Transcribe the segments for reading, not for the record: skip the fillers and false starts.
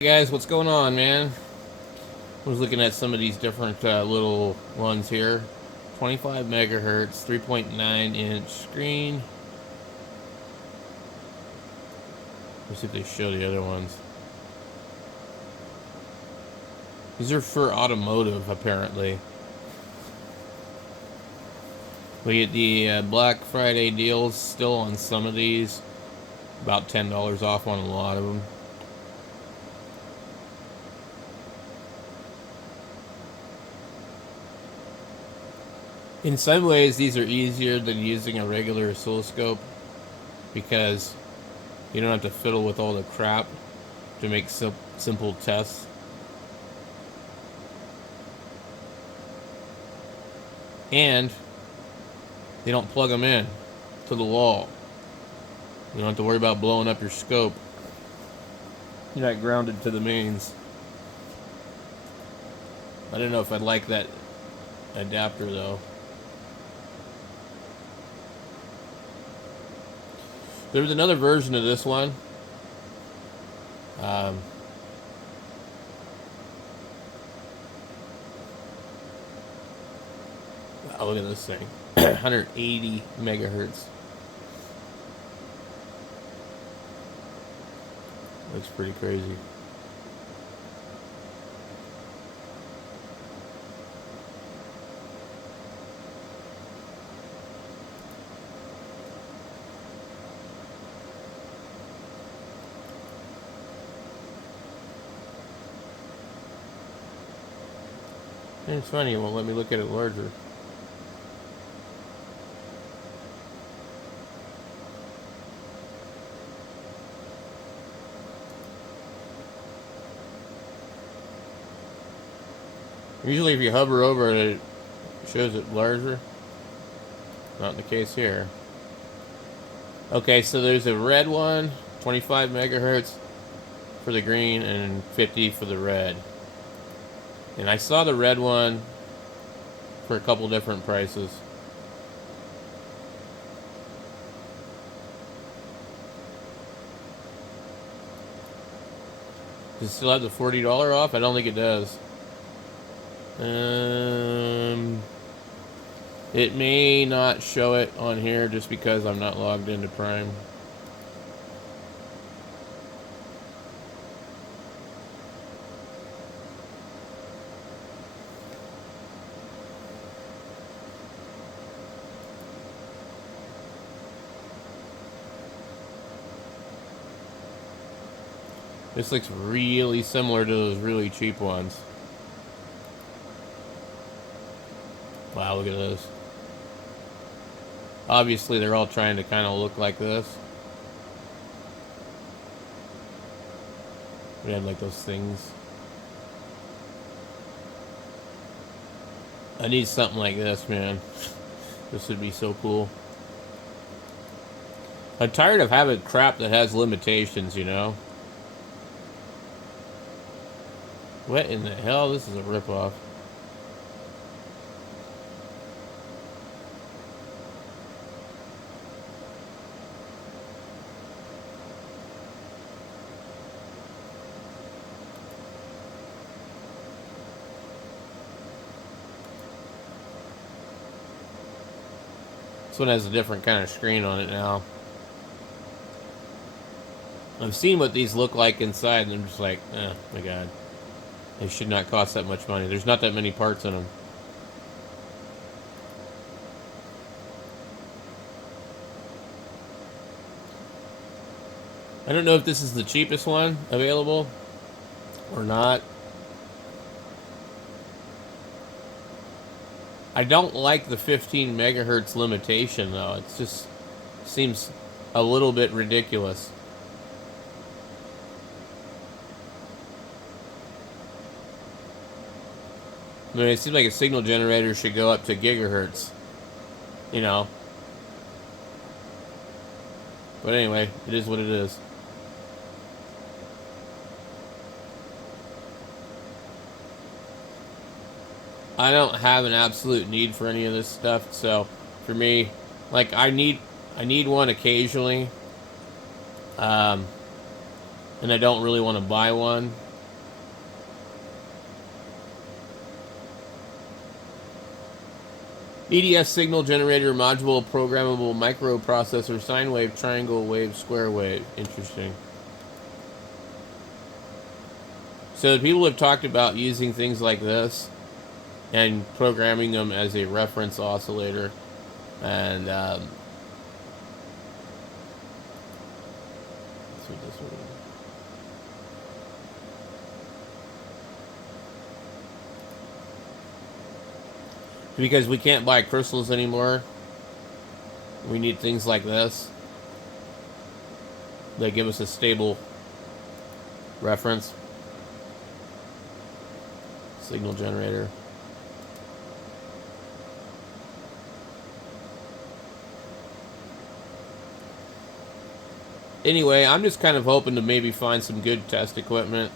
Hey guys, what's going on, man? I was looking at some of these different little ones here. 25 megahertz, 3.9-inch screen. Let's see if they show the other ones. These are for automotive, apparently. We get the Black Friday deals still on some of these. About $10 off on a lot of them. In some ways, these are easier than using a regular oscilloscope because you don't have to fiddle with all the crap to make simple tests. And they don't plug them in to the wall. You don't have to worry about blowing up your scope. You're not grounded to the mains. I don't know if I'd like that adapter though. There was another version of this one. Oh, look at this thing. 180 megahertz. Looks pretty crazy. And it's funny, it won't let me look at it larger. Usually if you hover over it, it shows it larger. Not the case here. Okay, so there's a red one, 25 megahertz for the green and 50 for the red. And I saw the red one for a couple different prices. Does it still have the $40 off? I don't think it does. It may not show it on here just because I'm not logged into Prime. This looks really similar to those really cheap ones. Wow, look at this. Obviously, they're all trying to kind of look like this. We had like those things. I need something like this, man. This would be so cool. I'm tired of having crap that has limitations, you know? What in the hell? This is a ripoff. This one has a different kind of screen on it now. I've seen what these look like inside, and I'm just like, oh my god. They should not cost that much money. There's not that many parts in them. I don't know if this is the cheapest one available or not. I don't like the 15 megahertz limitation though. It just seems a little bit ridiculous. I mean, it seems like a signal generator should go up to gigahertz, you know. But anyway, it is what it is. I don't have an absolute need for any of this stuff, so for me, like I need one occasionally, and I don't really want to buy one. EDS signal generator module programmable microprocessor sine wave, triangle wave, square wave. Interesting. So people have talked about using things like this and programming them as a reference oscillator. And let's see this one. Because we can't buy crystals anymore, we need things like this that give us a stable reference signal generator. Anyway, I'm just kind of hoping to maybe find some good test equipment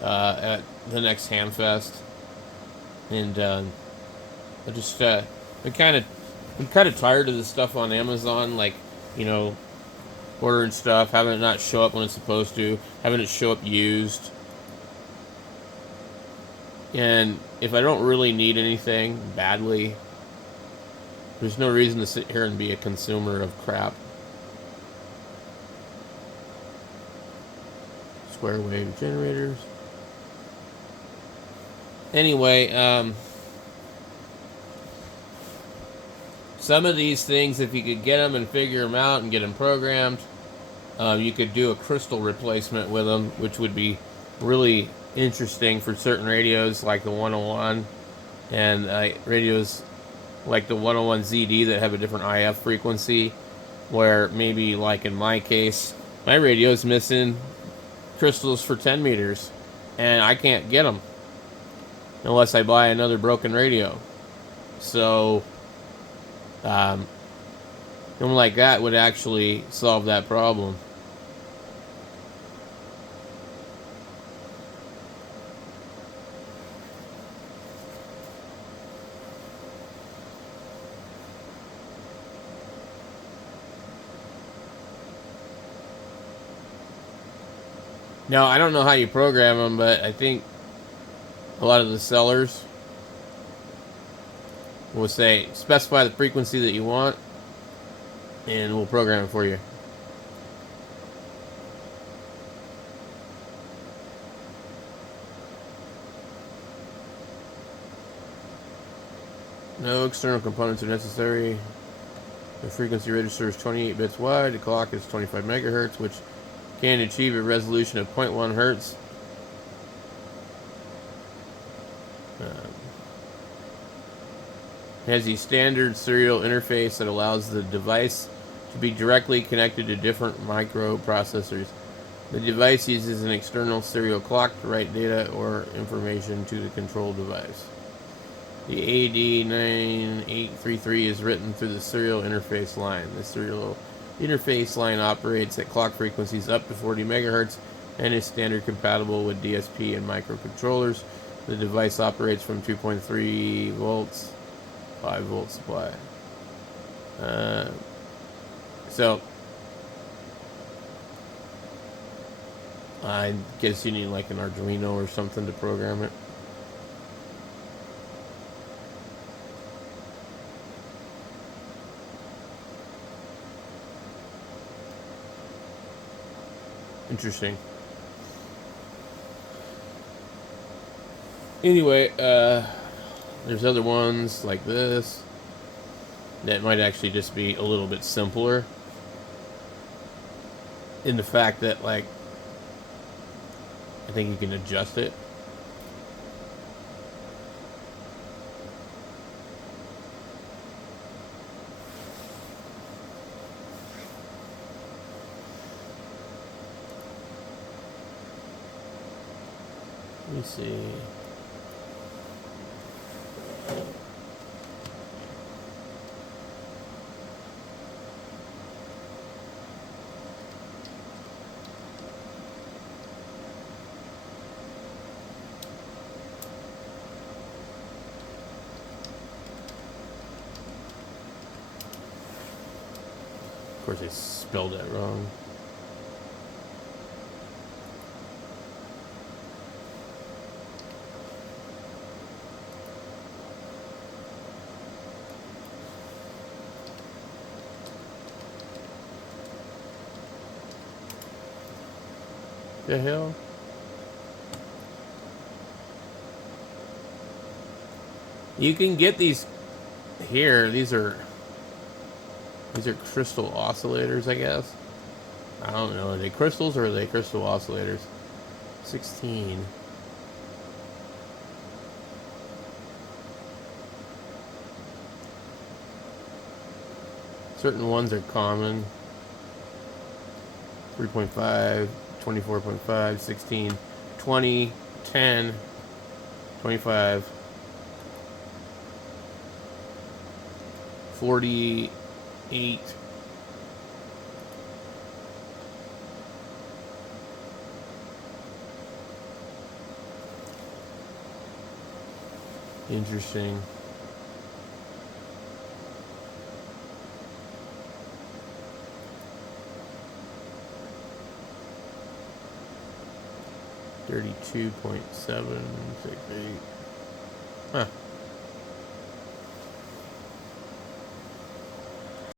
at the next Hamfest, and I just I'm kind of tired of the stuff on Amazon, like, you know, ordering stuff, having it not show up when it's supposed to, having it show up used. And if I don't really need anything badly, there's no reason to sit here and be a consumer of crap. Square wave generators. Anyway, some of these things, if you could get them and figure them out and get them programmed, you could do a crystal replacement with them, which would be really interesting for certain radios like the 101 and radios like the 101ZD that have a different IF frequency, where maybe, like in my case, my radio is missing crystals for 10 meters and I can't get them unless I buy another broken radio. So something like that would actually solve that problem. Now, I don't know how you program them, but I think a lot of the sellers will say, specify the frequency that you want, and we'll program it for you. No external components are necessary. The frequency register is 28 bits wide. The clock is 25 megahertz, which can achieve a resolution of 0.1 hertz. It has a standard serial interface that allows the device to be directly connected to different microprocessors. The device uses an external serial clock to write data or information to the control device. The AD9833 is written through the serial interface line. The serial interface line operates at clock frequencies up to 40 megahertz and is standard compatible with DSP and microcontrollers. The device operates from 2.3 volts, 5 volt supply. So I guess you need like an Arduino or something to program it. Interesting. Anyway, there's other ones like this that might actually just be a little bit simpler in the fact that, like, I think you can adjust it. Let me see. Of course, I spelled that wrong. The hell? You can get these here. These are crystal oscillators, I guess. I don't know. Are they crystals or are they crystal oscillators? 16. Certain ones are common. 3.5, 24.5, 16, 20, 10, 25, 48. Interesting. $32.768. Huh.